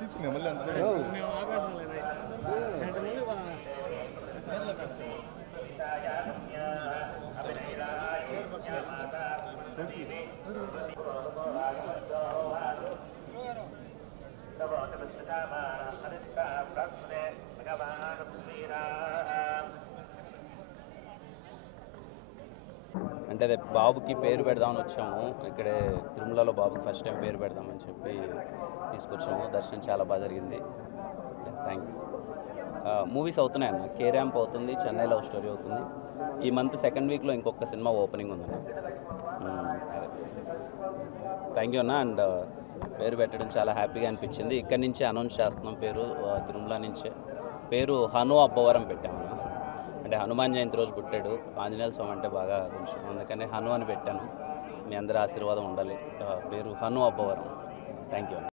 తీసుకునే మళ్ళీ అంత అంటే అదే బాబుకి పేరు పెడదామని వచ్చాము. ఇక్కడే తిరుమలలో బాబుకి ఫస్ట్ టైం పేరు పెడదామని చెప్పి తీసుకొచ్చాము. దర్శనం చాలా బాగా జరిగింది. Thank you. మూవీస్ అవుతున్నాయన్న. కే ర్యాంప్ అవుతుంది, చెన్నై లవ్ స్టోరీ అవుతుంది. ఈ మంత్ సెకండ్ వీక్లో ఇంకొక సినిమా ఓపెనింగ్ ఉందన్న. అదే థ్యాంక్ యూ అన్న. అండ్ పేరు పెట్టడం చాలా హ్యాపీగా అనిపించింది. ఇక్కడి నుంచే అనౌన్స్ చేస్తున్నాం పేరు, తిరుమల నుంచే. పేరు హను అబ్బవరం పెట్టామన్న. అంటే హనుమాన్ జయంతి రోజు పుట్టాడు. ఆంజనేయ స్వామి అంటే బాగా కొంచెం, అందుకనే హను అని పెట్టాను. మీ అందరి ఆశీర్వాదం ఉండాలి. పేరు హను అబ్బవరం. Thank you.